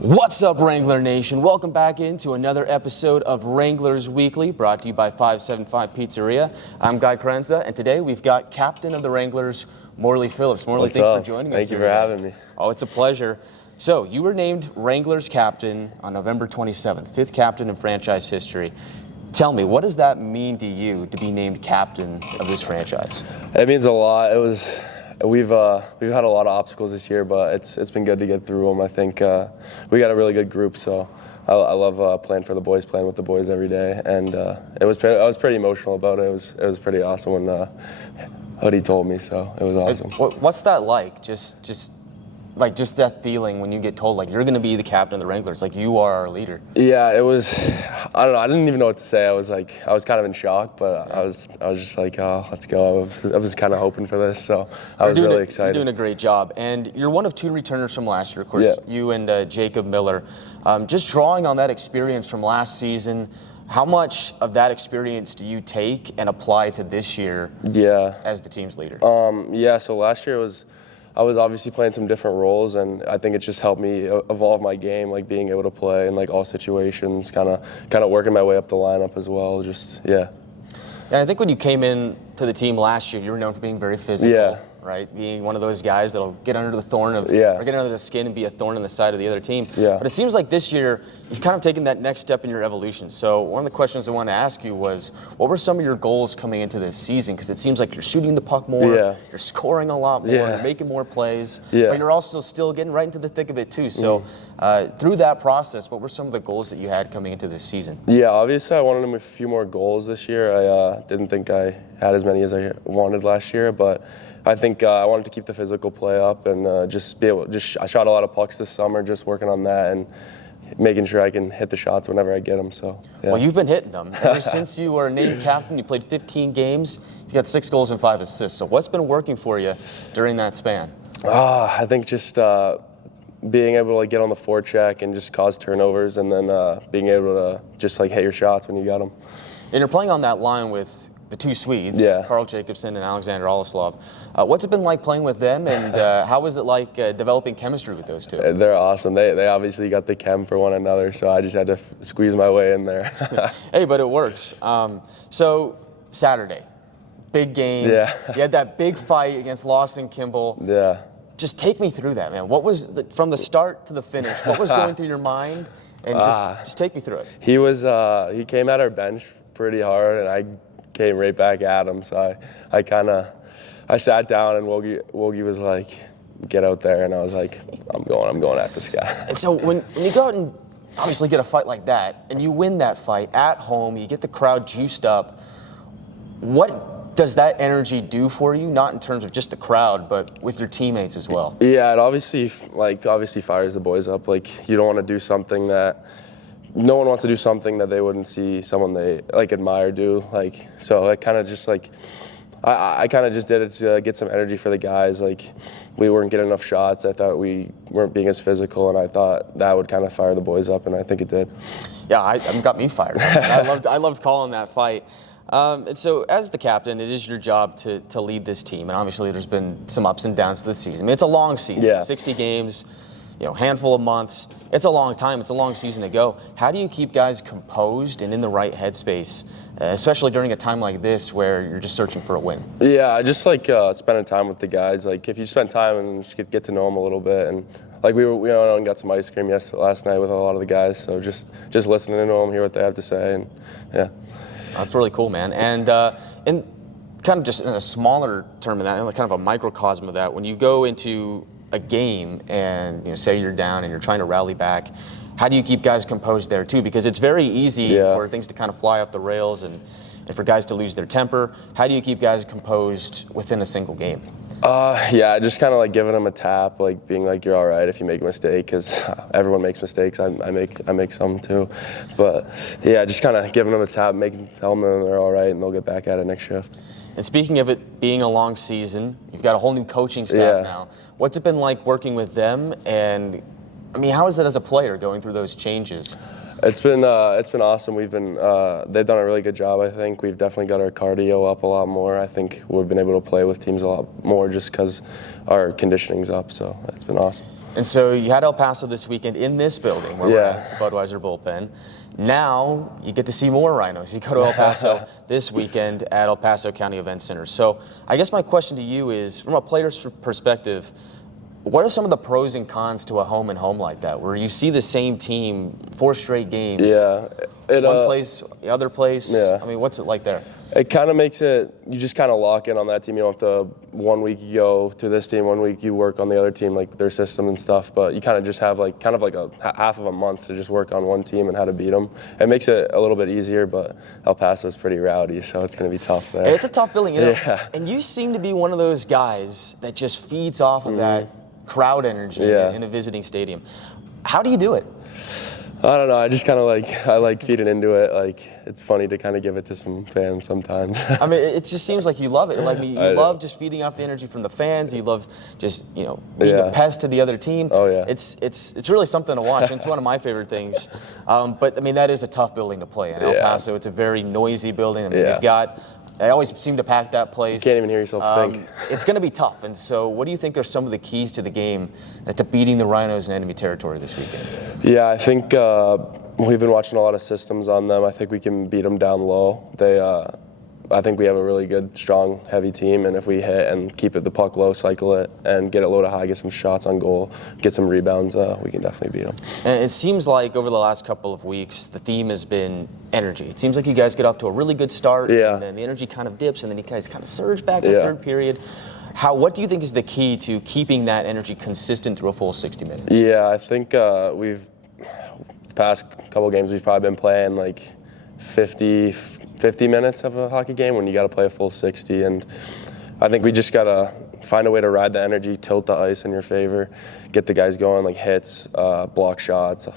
What's up, Wrangler Nation? Welcome back into another episode of Wranglers Weekly, brought to you by 575 Pizzeria. I'm Guy Carenza, and today we've got Captain of the Wranglers, Morley Phillips. Morley, thank you for joining us. Thank you for having me. Oh, it's a pleasure. So, you were named Wranglers Captain on November 27th, fifth captain in franchise history. Tell me, what does that mean to you to be named captain of this franchise? It means a lot. We've had a lot of obstacles this year, but it's been good to get through them. I think we got a really good group, so I love playing for the boys, playing with the boys every day, and I was pretty emotional about it. It was pretty awesome when Hoodie told me, so it was awesome. What's that like? Just that feeling when you get told like you're going to be the captain of the Wranglers, like you are our leader. Yeah, it was. I don't know. I didn't even know what to say. I was kind of in shock, but I was just like, oh, let's go. I was kind of hoping for this, so I was really excited. You're doing a great job, and you're one of two returners from last year. Of course, you and Jacob Miller. Just drawing on that experience from last season, how much of that experience do you take and apply to this year? As the team's leader. So last year I was obviously playing some different roles, and I think it just helped me evolve my game, like being able to play in like all situations, kind of working my way up the lineup as well. And I think when you came in to the team last year, you were known for being very physical, right? Being one of those guys that'll get under the or get under the skin and be a thorn in the side of the other team. But it seems like this year you've kind of taken that next step in your evolution. So one of the questions I wanted to ask you was, what were some of your goals coming into this season? Because it seems like you're shooting the puck more, you're scoring a lot more, you're making more plays, but you're also still getting right into the thick of it too. So through that process, what were some of the goals that you had coming into this season? Yeah, obviously I wanted a few more goals this year. I didn't think I had as many as I wanted last year, but I think I wanted to keep the physical play up and just be able. I shot a lot of pucks this summer, just working on that and making sure I can hit the shots whenever I get them. So, Well, you've been hitting them ever since you were named captain. You played 15 games. You got 6 goals and 5 assists. So, what's been working for you during that span? I think just being able to get on the forecheck and just cause turnovers, and then being able to just hit your shots when you got them. And you're playing on that line with the two Swedes, Carl Jacobson and Alexander Oleslav. What's it been like playing with them, and how was it like developing chemistry with those two? They're awesome. They obviously got the chem for one another, so I just had to squeeze my way in there. Hey, but it works. So Saturday, big game. Yeah. You had that big fight against Lawson Kimball. Yeah. Just take me through that, man. What was, from the start to the finish, what was going through your mind? And just take me through it. He came at our bench pretty hard, and I came right back at him. So I sat down, and Wogie was like, "Get out there," and I was like, I'm going at this guy. And so when you go out and obviously get a fight like that, and you win that fight at home, you get the crowd juiced up, what does that energy do for you? Not in terms of just the crowd, but with your teammates as well. Yeah, it obviously fires the boys up. Like, you don't want to do something that. No one wants to do something that they wouldn't see someone they admire do. So I kind of just I kind of just did it to get some energy for the guys. We weren't getting enough shots. I thought we weren't being as physical, and I thought that would kind of fire the boys up, and I think it did. Yeah, it got me fired. I loved calling that fight. And so as the captain, it is your job to lead this team, and obviously there's been some ups and downs this season. I mean, it's a long season, 60 games, handful of months. It's a long time. It's a long season to go. How do you keep guys composed and in the right headspace, especially during a time like this where you're just searching for a win? Yeah, I just spending time with the guys. If you spend time and just get to know them a little bit, and we went out and got some ice cream last night with a lot of the guys. So just listening to them, hear what they have to say, and yeah. That's really cool, man. And kind of just in a smaller term of that, kind of a microcosm of that, when you go into a game and say you're down and you're trying to rally back, how do you keep guys composed there too? Because it's very easy for things to kind of fly off the rails and for guys to lose their temper. How do you keep guys composed within a single game? Just kind of giving them a tap, being you're all right if you make a mistake, because everyone makes mistakes. I make some too, but yeah, just kind of giving them a tap, tell them they're all right, and they'll get back at it next shift. And speaking of it being a long season, you've got a whole new coaching staff now. What's it been like working with them? And I mean, how is it as a player going through those changes? It's been awesome. They've done a really good job. I think we've definitely got our cardio up a lot more. I think we've been able to play with teams a lot more just because our conditioning's up. So it's been awesome. And so you had El Paso this weekend in this building where we're at, the Budweiser bullpen. Now you get to see more Rhinos. You go to El Paso this weekend at El Paso County Event Center. So I guess my question to you is, from a player's perspective, what are some of the pros and cons to a home and home like that, where you see the same team 4 straight games? Yeah. One place, the other place. Yeah. I mean, what's it like there? It kind of makes it, you just kind of lock in on that team. You don't have to, 1 week you go to this team, 1 week you work on the other team, like their system and stuff. But you kind of just have like a half of a month to just work on one team and how to beat them. It makes it a little bit easier, but El Paso is pretty rowdy, so it's going to be tough there. It's a tough building, you know. Yeah. And you seem to be one of those guys that just feeds off of that crowd energy in a visiting stadium. How do you do it? I don't know. I just kind of like feeding into it. Like, it's funny to kind of give it to some fans sometimes. I mean, it just seems like you love it. Like, you love just feeding off the energy from the fans. You love just, you know, being a pest to the other team. Oh yeah. It's really something to watch. It's one of my favorite things. But I mean, that is a tough building to play in. El Paso, it's a very noisy building. I mean, you've got. They always seem to pack that place. You can't even hear yourself think. It's going to be tough. And so what do you think are some of the keys to the game, to beating the Rhinos in enemy territory this weekend? Yeah, I think we've been watching a lot of systems on them. I think we can beat them down low. I think we have a really good, strong, heavy team, and if we hit and keep the puck low, cycle it, and get it low to high, get some shots on goal, get some rebounds, we can definitely beat them. And it seems like over the last couple of weeks, the theme has been energy. It seems like you guys get off to a really good start, and then the energy kind of dips, and then you guys kind of surge back in the third period. What do you think is the key to keeping that energy consistent through a full 60 minutes? Yeah, I think the past couple of games we've probably been playing like 50 minutes of a hockey game when you got to play a full 60, and I think we just got to find a way to ride the energy, tilt the ice in your favor, get the guys going, like hits, block shots,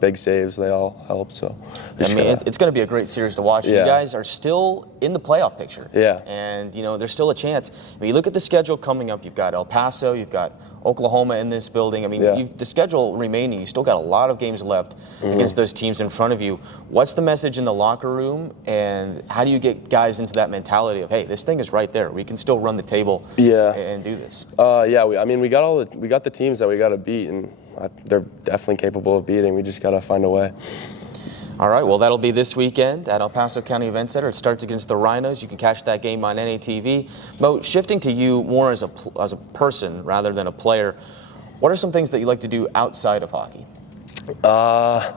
big saves, they all help. So I mean, it's going to be a great series to watch. You guys are still in the playoff picture. And, you know, there's still a chance. I mean, you look at the schedule coming up, you've got El Paso, you've got Oklahoma in this building. I mean, the schedule remaining, you still got a lot of games left against those teams in front of you. What's the message in the locker room, and how do you get guys into that mentality of, hey, this thing is right there. We can still run the table and do this? I mean, we got the teams that we got to beat, and they're definitely capable of beating. We just got to find a way. All right, well, that'll be this weekend at El Paso County Event Center. It starts against the Rhinos. You can catch that game on NATV. Mo, shifting to you more as a person rather than a player, what are some things that you like to do outside of hockey? I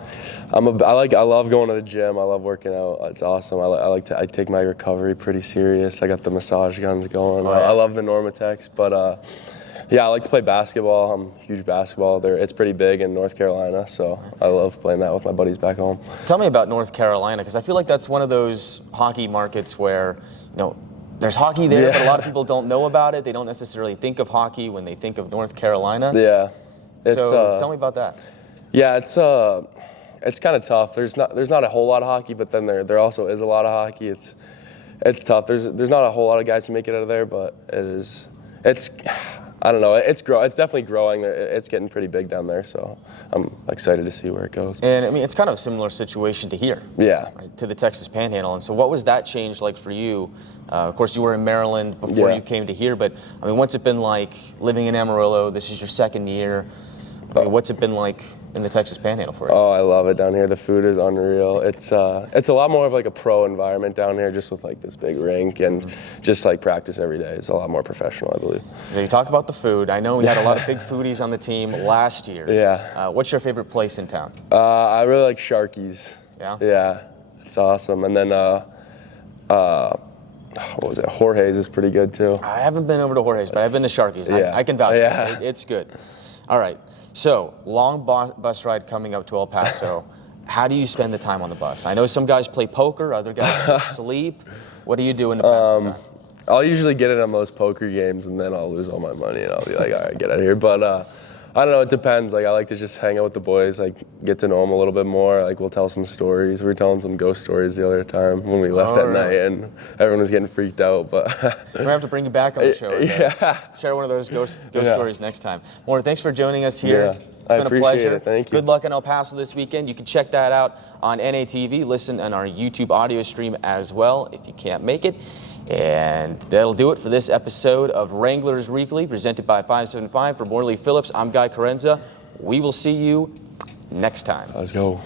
love going to the gym. I love working out. It's awesome. I take my recovery pretty serious. I got the massage guns going. I love the Normatex, but I like to play basketball. I'm a huge basketball. It's pretty big in North Carolina, so I love playing that with my buddies back home. Tell me about North Carolina, because I feel like that's one of those hockey markets where, you know, there's hockey there, but a lot of people don't know about it. They don't necessarily think of hockey when they think of North Carolina. So tell me about that. Yeah, it's kind of tough. There's not a whole lot of hockey, but then there also is a lot of hockey. It's tough. There's not a whole lot of guys who make it out of there, but it's I don't know. It's definitely growing. It's getting pretty big down there, so I'm excited to see where it goes. And I mean, it's kind of a similar situation to here. Right, to the Texas Panhandle. And so, what was that change like for you? Of course, you were in Maryland before you came to here, but I mean, what's it been like living in Amarillo? This is your second year. I mean, what's it been like in the Texas Panhandle for you? Oh, I love it down here. The food is unreal. It's a lot more of like a pro environment down here, just with like this big rink and just like practice every day. It's a lot more professional, I believe. So you talk about the food. I know we had a lot of big foodies on the team last year. What's your favorite place in town? I really like Sharky's. Yeah, it's awesome. And then what was it? Jorge's is pretty good too. I haven't been over to Jorge's, but I've been to Sharky's. I can vouch for it. It's good. All right. So, long bus ride coming up to El Paso. How do you spend the time on the bus? I know some guys play poker, other guys just sleep. What do you do in the pass the time? I'll usually get in on most poker games, and then I'll lose all my money, and I'll be like, all right, get out of here. But I don't know, it depends. Like, I like to just hang out with the boys, like, get to know them a little bit more. Like, we'll tell some stories. We were telling some ghost stories the other time when we left at night, and everyone was getting freaked out. But we're going to have to bring you back on the show. Share one of those ghost stories next time. Maury, thanks for joining us here It's been a pleasure. It. Thank you. Good luck in El Paso this weekend. You can check that out on NATV. Listen on our YouTube audio stream as well if you can't make it. And that'll do it for this episode of Wranglers Weekly, presented by 575. For Morley Phillips, I'm Guy Carenza. We will see you next time. Let's go.